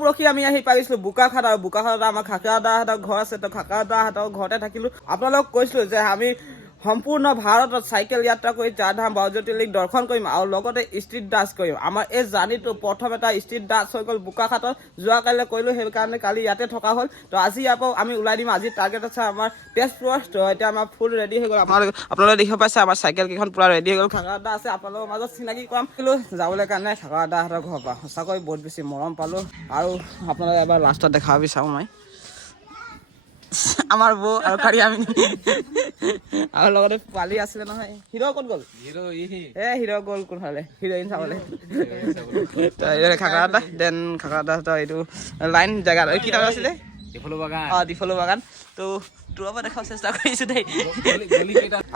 পৰহি আমি আহি পাইছিলো বোকাখাট আৰু বোকাখাটত আমাৰ খাকাদাহঁতৰ ঘৰ আছে তো খাকাদাহঁতৰ ঘৰতে থাকিলো আপোনালোকক কৈছিলো যে আমি সম্পূৰ্ণ ভাৰতত চাইকেল যাত্ৰা কৰি চাৰধাম বাৰজ্যোতিৰ্লিংগ দৰ্শন কৰিম আৰু লগতে ষ্ট্ৰীট ডান্স কৰিম আমাৰ এই জাৰ্ণিটো প্ৰথম এটা ষ্ট্ৰীট ডান্স হৈ গ'ল বোকাখাটত যোৱাকালিলৈ কৰিলোঁ সেইকাৰণে কালি ইয়াতে থকা হ'ল তো আজি ইয়াৰ পৰা আমি ওলাই দিম আজি টাৰ্গেট আছে আমাৰ তেজপুৰৰ তো এতিয়া আমাৰ ফুল ৰেডি হৈ গ'ল আপোনালোকে দেখিব পাইছে আমাৰ চাইকেল কেইখন পূৰা ৰেডি হৈ গ'ল খাকাদা আছে আপোনালোকৰ মাজত চিনাকি কৰাম যাবলৈ কাৰণে খাকাদাহঁতৰ ঘৰৰ পৰা সঁচাকৈ বহুত বেছি মৰম পালোঁ আৰু আপোনালোকে এবাৰ লাষ্টত দেখাব বিচাৰোঁ মই আমাৰ বৌ আৰু কালি আমি আৰু লগতে পোৱালি আছিলে নহয় হিৰ' ক'ত গ'ল হিৰ' গ'ল কোনফালে হিৰ'ইন চাবলৈ খাকাদা দেন খাকাদা এইটো লাইন জেগা কি নাম আছিলে ডিফলো বাগান তো তোৰ পৰা দেখাব চেষ্টা কৰিছোঁ দেই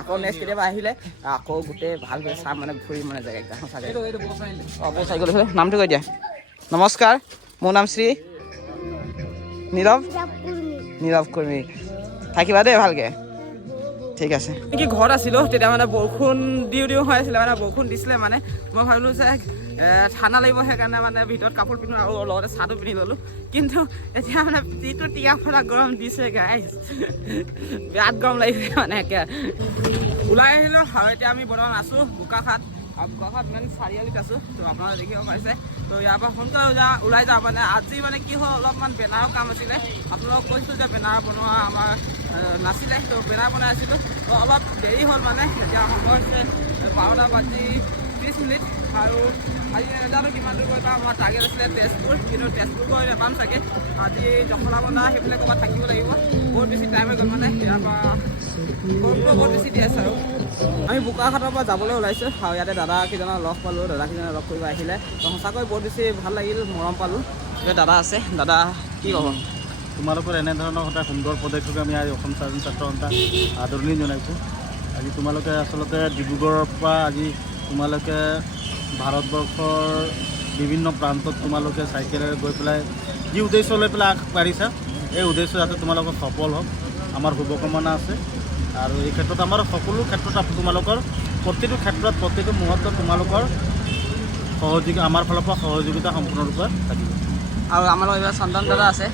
আকৌ নেক্সট কেতিয়াবা আহিলে আকৌ গোটেই ভালকৈ চাম মানে ফুৰিম মানে জেগাকেইটা সঁচাকৈ বৌ চাইকেল নামটো কৈ দিয়া নমস্কাৰ মোৰ নাম শ্ৰী নীৰৱ কৰ্মী থাকিবা দেই ভালকৈ ঠিক আছে কি ঘৰত আছিলোঁ তেতিয়া মানে বৰষুণ দিওঁ হৈ আছিলে মানে বৰষুণ দিছিলে মানে মই ভাবিলোঁ যে ঠাণ্ডা লাগিব সেইকাৰণে মানে ভিতৰত কাপোৰ পিন্ধো আৰু লগতে চাহটো পিন্ধি ল'লোঁ কিন্তু এতিয়া মানে যিটো টিকা ফটা গৰম দিছে গাইজ বিৰাট গৰম লাগিছে মানে একে ওলাই আহিলোঁ আৰু এতিয়া আমি বৰ্তমান আছোঁ বোকাখাট আৰু বোকাখাট মেইন চাৰিআলিত আছোঁ তো আপোনালোকে দেখিব পাইছে তো ইয়াৰ পৰা সোনকালে ওলাই যাওঁ মানে আজি মানে কি হ'ল অলপমান বেনাৰৰ কাম আছিলে আপোনালোকক কৈছোঁ যে বেনাৰ বনোৱা আমাৰ নাছিলে তো বেনাৰ বনাই আছিলোঁ তো অলপ দেৰি হ'ল মানে এতিয়া সময় হৈছে 12:30 আৰু আজি নাজানো কিমান দূৰ গৈ পাম আমাৰ টাৰ্গেট আছিলে তেজপুৰ কিন্তু তেজপুৰ গৈ নাপাম চাগে আজি জখলাবন্ধা সেইফালে ক'ৰবাত থাকিব লাগিব বহুত বেছি টাইম হৈ গ'ল মানে ইয়াৰ পৰা গৰমটো বহুত বেছি দি আছে আৰু আমি বোকাখাটৰ পৰা যাবলৈ ওলাইছোঁ আৰু ইয়াতে দাদা কেইজনক লগ পালোঁ দাদা কেইজনে লগ কৰিব আহিলে তো সঁচাকৈ বহুত বেছি ভাল লাগিল মৰম পালোঁ যে দাদা আছে দাদা কি ক'ব তোমালোকৰ এনেধৰণৰ এটা সুন্দৰ পদক্ষেপে আমি আজি অসম স্বাধীন ছাত্ৰ সন্থা আদৰণি জনাইছোঁ আজি তোমালোকে আচলতে ডিব্ৰুগড়ৰ পৰা আজি তোমালোকে ভাৰতবৰ্ষৰ বিভিন্ন প্ৰান্তত তোমালোকে চাইকেলেৰে গৈ পেলাই যি উদ্দেশ্য লৈ পেলাই আগবাঢ়িছা এই উদ্দেশ্য যাতে তোমালোকৰ সফল হওক আমাৰ শুভকামনা আছে আৰু এই ক্ষেত্ৰত আমাৰ সকলো ক্ষেত্ৰত তোমালোকৰ প্ৰতিটো ক্ষেত্ৰত প্ৰতিটো মুহূৰ্তত তোমালোকৰ সহযোগী আমাৰ ফালৰ পৰা সহযোগিতা সম্পূৰ্ণৰূপে থাকিব আৰু আমাৰ লগত এইবাৰ চন্দন দাদা আছে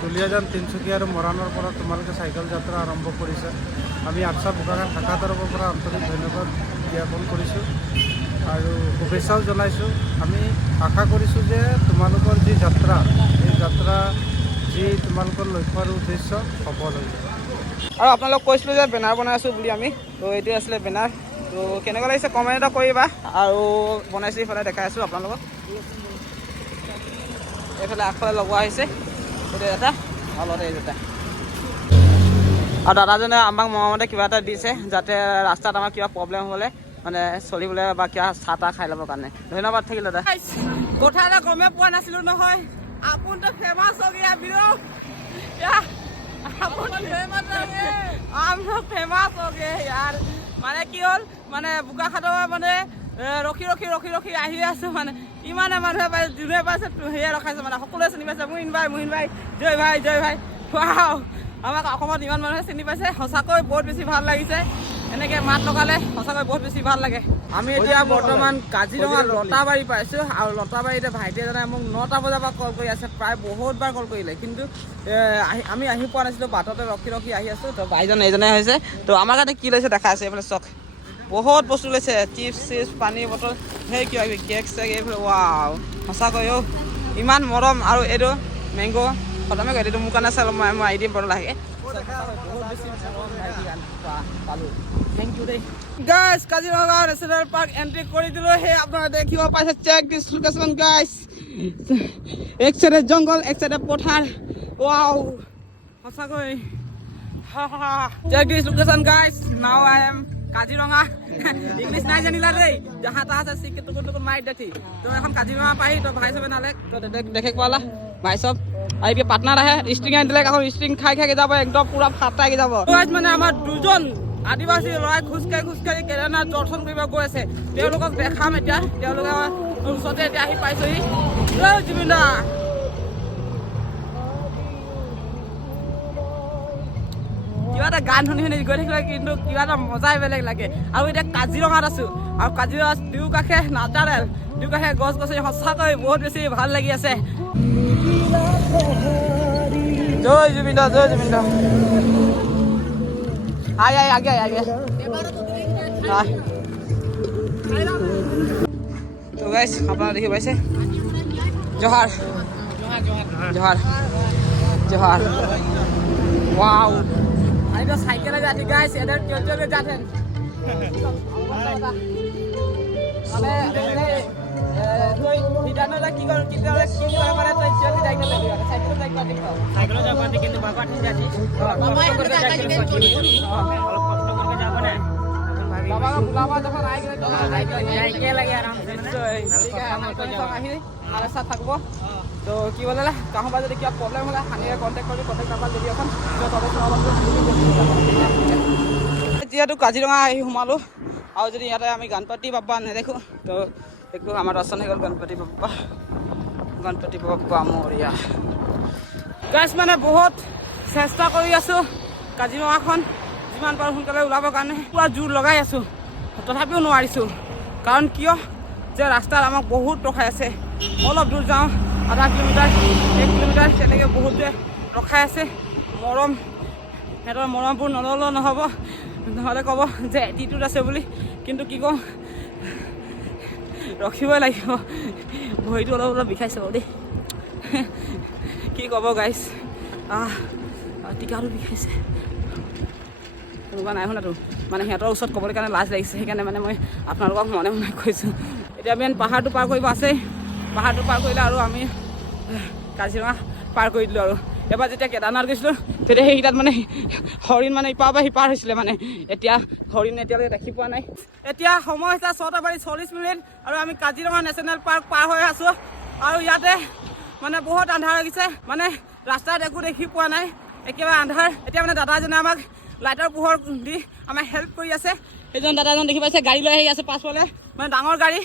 দুলীয়াজান তিনিচুকীয়া আৰু মৰাণৰ পৰা তোমালোকে চাইকেল যাত্ৰা আৰম্ভ কৰিছে আমি আচ্ছা বোকাখাট শাখা তৰফৰ পৰা আন্তৰিক ধন্যবাদ জ্ঞাপন কৰিছোঁ আৰু শুভেচ্ছাও জনাইছোঁ আমি আশা কৰিছোঁ যে তোমালোকৰ যি যাত্ৰা এই যাত্ৰা যি তোমালোকৰ লক্ষ্য আৰু উদ্দেশ্য সফল হৈ যাব আৰু আপোনালোক কৈছিলোঁ যে বেনাৰ বনাই আছোঁ বুলি আমি তো এইটোৱে আছিলে বেনাৰ তো কেনেকুৱা লাগিছে কমেণ্ট এটা কৰিবা আৰু বনাইছোঁ এইফালে দেখাই আছোঁ আপোনালোকক এইফালে আগফালে লগোৱা হৈছে এইটো এটা আৰু লগতে এইটো এটা আৰু দাদাজনে আমাক মৰমতে কিবা এটা দিছে যাতে ৰাস্তাত আমাৰ কিবা প্ৰব্লেম হ'লে মানে চলিবলৈ বা কিবা চাহ তাহ খাই ল'বৰ কাৰণে ধন্যবাদ থাকিল দাদা কথা এটা গমেই পোৱা নাছিলোঁ নহয় আপুনিতো ফেমাছ হৈ গিয়া বিৰো ফেমাছ হৈ গে ইয়াৰ মানে কি হ'ল মানে বোকাখাটৰ মানে ৰখি আহি আছোঁ মানে ইমানে মানুহে পাইছে যোনে পাইছে সেয়ে ৰখাইছে মানে সকলোৱে চিনি পাইছে মোহিন ভাই জয় ভাই ৱাও আমাক অসমত ইমান মানুহে চিনি পাইছে সঁচাকৈ বহুত বেছি ভাল লাগিছে এনেকৈ মাত লগালে সঁচাকৈ বহুত বেছি ভাল লাগে আমি এতিয়া বৰ্তমান কাজিৰঙা লতাবাৰী পাইছোঁ আৰু লতাবাৰীতে ভাইটি এজনে মোক 9টা বজাৰ পৰা কল কৰি আছে প্ৰায় বহুতবাৰ কল কৰিলে কিন্তু আমি আহি পোৱা নাছিলোঁ বাটতে ৰখি আহি আছোঁ তো ভাইজন এইজনে হৈছে তো আমাৰ কাৰণে কি লৈছে দেখা আছে এইফালে চক বহুত বস্তু লৈছে চিপছ পানী বটল সেই কিবা কিবি কেক চেক এইফালে ৱাও সঁচাকৈ ইমান মৰম আৰু এইটো মেংগ' খতমে কৰি এইটো মোৰ কাৰণে চাই মই আহি দিম বটল আহে থেংক ইউ দেই guys Kaziranga national park entry কৰি দিলোঁ সেই আপোনালোকে দেখিব পাইছে চেক দিছ লোকেশ্যন গাইজ এক চাইডে জংঘল এক চাইডে পথাৰ ৱাও সঁচাকৈ check this location guys now I am Kaziranga English নাই জানিলা দেই যাহা তাহা আছে চিকেট টুকুৰ মাৰি দেখি তো এখন কাজিৰঙা পাহি তো ভাই চবে নালাগ তো দেখে কোৱালা ভাই চব আৰু এতিয়া পাটনাত আহে ষ্ট্ৰিং আনি দিলে এখন ষ্ট্ৰিং খাই যাব একদম পুৰা ফাটাই যাব মানে আমাৰ দুজন আদিবাসী ল'ৰাই খোজকাঢ়ি কেদাৰনাথ দৰ্শন কৰিব গৈ আছে তেওঁলোকক দেখাম এতিয়া তেওঁলোকে ওচৰতে এতিয়া আহি পাইছেহি জুবিন দা কিবা এটা মানে গান শুনি শুনি গৈ থাকিলে কিন্তু কিবা এটা মজাই বেলেগ লাগে। আৰু এতিয়া কাজিৰঙাত আছোঁ আৰু কাজিৰঙাত দুয়োকাষে নাটাৰেল, দুয়োকাষে গছ গছনি, সঁচাকৈ বহুত বেছি ভাল লাগি আছে। জয় জুবিন দা, জয় জুবিন দা। আগে আগে আগে তো গাইস আপনারা দেখি পাইছে জোহার জোহার জোহার ওয়াও আমি তো সাইকেলে যাচ্ছি গাইস এদের কেউ কেউ যাচ্ছেন মানে তুই হিটানোটা কি করে কিন্তু কি করে মানে তুই জলদি যাইতে লাগবে সাইকেলে যাইতে লাগবে সাইকেলে যাব কিন্তু বাবা ঠিক আছে বাবা করে যাইতে লাগবে অল্প কষ্ট করে যাব না বাবা বুলাবা যখন আই গেলে তখন যাইকে লাগে আরাম সে ঠিক আছে আমার কোন আহি আর সাথে থাকবো তো কি বলে কাহো বাজে কি প্রবলেম হলে হানিয়ে কন্টাক্ট করবি কন্টাক্ট নাম্বার দিবি এখন তো তবে যেহেতু কাজিৰঙা আহি সোমালোঁ আৰু যদি ইয়াতে আমি গণপতি বাপ্পা নেদেখোঁ তো দেখো আমাৰ দৰ্শন হৈ গ'ল গণপতি বাপ্পা মৰিয়া গাইছ মানে বহুত চেষ্টা কৰি আছোঁ কাজিৰঙাখন যিমান পাৰোঁ সোনকালে ওলাবৰ কাৰণে পুৰা জোৰ লগাই আছোঁ তথাপিও নোৱাৰিছোঁ কাৰণ কিয় যে ৰাস্তাত আমাক বহুত ৰখাই আছে অলপ দূৰ যাওঁ আধা কিলোমিটাৰ 1 কিলোমিটাৰ তেনেকৈ বহুতে ৰখাই আছে মৰম সিহঁতৰ মৰমবোৰ নল'লেও নহ'ব নহ'লে ক'ব যে এটিটিউড আছে বুলি কিন্তু কি কওঁ ৰখিবই লাগিব ভৰিটো অলপ অলপ বিষাইছে বাৰু দেই কি ক'ব গাইছ টিকাটো বিষাইছে কোনোবা নাই শুনাতো মানে সিহঁতৰ ওচৰত ক'বলৈ কাৰণে লাজ লাগিছে সেইকাৰণে মানে মই আপোনালোকক মনে মনে কৈছোঁ এতিয়া আমি পাহাৰটো পাৰ কৰিব আছে পাহাৰটো পাৰ কৰিলে আৰু আমি কাজিৰঙা পাৰ কৰি দিলোঁ আৰু এবাৰ যেতিয়া কেদাৰনাথ গৈছিলোঁ তেতিয়া সেইকেইটাত মানে হৰিণ মানে ইপাৰ পৰা সিপাৰ হৈছিলে মানে এতিয়া হৰিণ এতিয়ালৈকে দেখি পোৱা নাই এতিয়া সময় হৈছে 6:40 আৰু আমি কাজিৰঙা নেশ্যনেল পাৰ্ক পাৰ হৈ আছোঁ আৰু ইয়াতে মানে বহুত আন্ধাৰ লাগিছে মানে ৰাস্তাত একো দেখি পোৱা নাই একেবাৰে আন্ধাৰ এতিয়া মানে দাদাজনে আমাক লাইটৰ পোহৰ দি আমাক হেল্প কৰি আছে সেইজন দাদাজন দেখি পাইছে গাড়ী লৈ আহি আছে পাছফালে মানে ডাঙৰ গাড়ী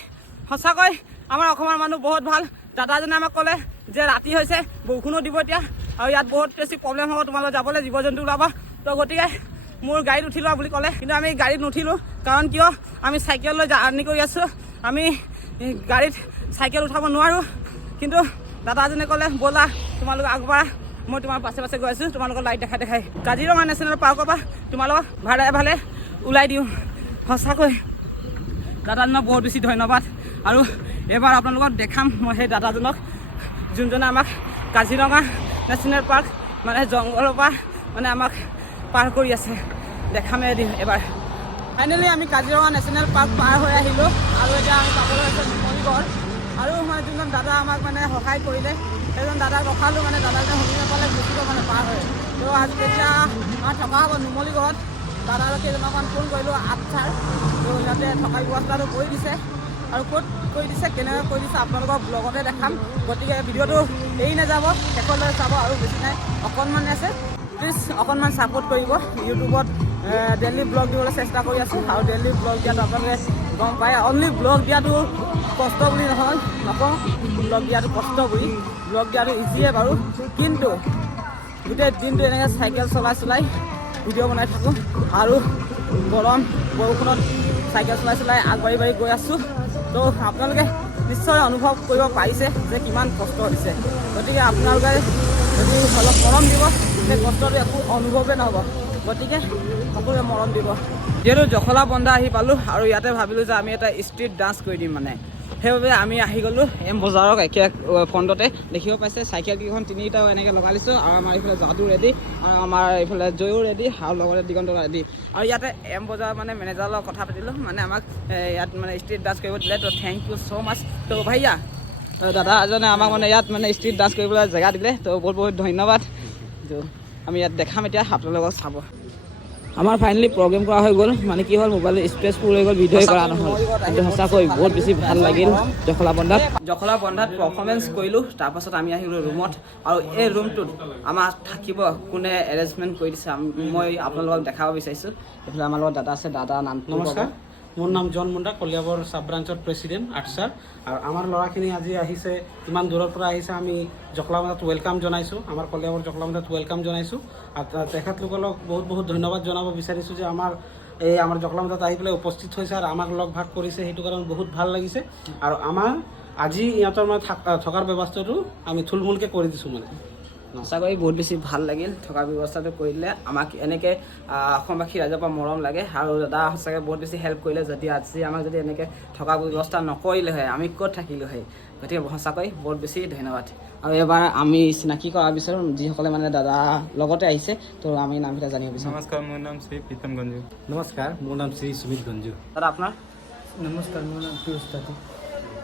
সঁচাকৈ আমাৰ অসমৰ মানুহ বহুত ভাল দাদাজনে আমাক ক'লে যে ৰাতি হৈছে বৰষুণো দিব এতিয়া আৰু ইয়াত বহুত বেছি প্ৰব্লেম হ'ব তোমালোক যাবলৈ জীৱ জন্তু ওলাবা তো গতিকে মোৰ গাড়ীত উঠি লোৱা বুলি ক'লে কিন্তু আমি গাড়ীত নুঠিলোঁ কাৰণ কিয় আমি চাইকেল লৈ জাৰ্ণি কৰি আছোঁ আমি গাড়ীত চাইকেল উঠাব নোৱাৰোঁ কিন্তু দাদাজনে ক'লে ব'লা তোমালোক আগবাঢ়া মই তোমাৰ পাছে পাছে গৈ আছোঁ তোমালোকৰ লাইট দেখাই কাজিৰঙা নেশ্যনেল পাৰ্কৰ পৰা তোমালোকক ভালে ওলাই দিওঁ সঁচাকৈ দাদাজনক বহুত বেছি ধন্যবাদ আৰু এবাৰ আপোনালোকক দেখাম মই সেই দাদাজনক যোনজনে আমাক কাজিৰঙা নেশ্যনেল পাৰ্ক মানে জংঘলৰ পৰা মানে আমাক পাৰ কৰি আছে দেখামে এদিন এবাৰ ফাইনেলি আমি কাজিৰঙা নেশ্যনেল পাৰ্ক পাৰ হৈ আহিলোঁ আৰু এতিয়া আমি পাবলৈ হৈছে নুমলীগড় আৰু মানে যোনজন দাদা আমাক মানে সহায় কৰিলে সেইজন দাদাক ৰখালোঁ মানে দাদাজনে শুনি নাপালে গুচি গ'ল মানে পাৰ হৈ তো আজি এতিয়া আমাৰ থকা হ'ব নুমলীগড়ত দাদাক কেইজনমান ফোন কৰিলোঁ 8 তো সিহঁতে থকা ব্যৱস্থাটো কৰি দিছে আৰু ক'ত কৰি দিছে কেনেকৈ কৰি দিছে আপোনালোকৰ ব্লগতে দেখাম গতিকে ভিডিঅ'টো এৰি নাযাব শেষলৈ চাব আৰু বেছি নাই অকণমান আছে প্লিজ অকণমান ছাপোৰ্ট কৰিব ইউটিউবত ডেইলি ব্লগ দিবলৈ চেষ্টা কৰি আছোঁ আৰু ডেইলি ব্লগ দিয়াটো আপোনালোকে গম পায় অনলি ব্লগ দিয়াটো কষ্ট বুলি নহয় নকওঁ ব্লগ দিয়াটো কষ্ট বুলি ব্লগ দিয়াটো ইজিয়ে বাৰু কিন্তু গোটেই দিনটো এনেকৈ চাইকেল চলাই ভিডিঅ' বনাই থাকোঁ আৰু গৰম বৰষুণত চাইকেল চলাই আগবাঢ়ি গৈ আছোঁ তো আপোনালোকে নিশ্চয় অনুভৱ কৰিব পাৰিছে যে কিমান কষ্ট হৈছে গতিকে আপোনালোকে যদি অলপ মৰম দিব সেই কষ্টটো একো অনুভৱেই নহ'ব গতিকে সকলোৱে মৰম দিব যিহেতু জখলা বন্ধা আহি পালোঁ আৰু ইয়াতে ভাবিলোঁ যে আমি এটা ষ্ট্ৰীট ডান্স কৰি দিম মানে সেইবাবে আমি আহি গ'লোঁ এম বজাৰৰ একে ফ্ৰণ্টতে দেখিব পাইছে চাইকেল কেইখন তিনিটাও এনেকৈ লগাই লৈছোঁ আৰু আমাৰ এইফালে যাদু ৰেডি আৰু আমাৰ এইফালে জয়ো ৰেডি আৰু লগতে দিগন্ত ৰেডি আৰু ইয়াতে এম বজাৰ মানে মেনেজাৰৰ লগত কথা পাতিলোঁ মানে আমাক ইয়াত মানে ষ্ট্ৰীট ডান্স কৰিব দিলে তো থেংক ইউ ছ' মাছ তো ভাইয়া দাদা এজনে আমাক মানে ইয়াত মানে ষ্ট্ৰীট ডান্স কৰিবলৈ জেগা দিলে তো বহুত বহুত ধন্যবাদ তো আমি ইয়াত দেখাম এতিয়া আপোনালোকক চাব আমাৰ ফাইনেলি প্ৰগ্ৰেম কৰা হৈ গ'ল মানে কি হ'ল মোবাইলৰ স্পেচ ফুল হৈ গ'ল ভিডিঅ' কৰা নহ'ল কিন্তু সঁচাকৈ বহুত বেছি ভাল লাগিল জখলা বন্ধাত পাৰফৰ্মেঞ্চ কৰিলোঁ তাৰপাছত আমি আহিলোঁ ৰুমত আৰু এই ৰুমটোত আমাৰ থাকিব কোনে এৰেঞ্জমেণ্ট কৰি দিছে মই আপোনালোকক দেখাব বিচাৰিছোঁ এইফালে আমাৰ লগত দাদা আছে দাদা নামটো নমস্কাৰ মোৰ নাম জন মুণ্ডা, কলিয়াবৰ চাব ব্ৰাঞ্চৰ প্ৰেচিডেণ্ট আটছাৰ। আৰু আমাৰ ল'ৰাখিনি আজি আহিছে, ইমান দূৰৰ পৰা আহিছে, আমি জখলাবন্ধাত ৱেলকাম জনাইছোঁ, আমাৰ কলিয়াবৰ জখলাবন্ধাত ৱেলকাম জনাইছোঁ। আৰু তেখেতলোকক বহুত বহুত ধন্যবাদ জনাব বিচাৰিছোঁ যে আমাৰ জখলাবন্ধাত আহি পেলাই উপস্থিত হৈছে আৰু আমাক লগ ভাগ কৰিছে, সেইটো কাৰণে বহুত ভাল লাগিছে। আৰু আমাৰ আজি ইহঁতৰ মানে থকাৰ ব্যৱস্থাটো আমি থুলমূলকৈ কৰি দিছোঁ মানে। সঁচাকৈ বহুত বেছি ভাল লাগিল থকা ব্যৱস্থাটো কৰিলে। আমাক এনেকৈ অসমবাসী ৰাইজৰ পৰা মৰম লাগে আৰু দাদা সঁচাকৈ বহুত বেছি হেল্প কৰিলে। যদি আজি আমাক যদি এনেকৈ থকা ব্যৱস্থা নকৰিলে হয় আমি ক'ত থাকিলোঁ হয়। গতিকে সঁচাকৈ বহুত বেছি ধন্যবাদ। আৰু এবাৰ আমি চিনাকি কৰা বিচাৰোঁ যিসকলে মানে দাদা লগতে আহিছে, তো আমি নামকেইটা জানিব বিচাৰোঁ। নমস্কাৰ, মোৰ নাম শ্ৰী প্ৰীতম গঞ্জু। নমস্কাৰ, মোৰ নাম শ্ৰী সুমিত গঞ্জু। দাদা আপোনাৰ? নমস্কাৰ, মোৰ নাম পিয়ুষ তাঁতী।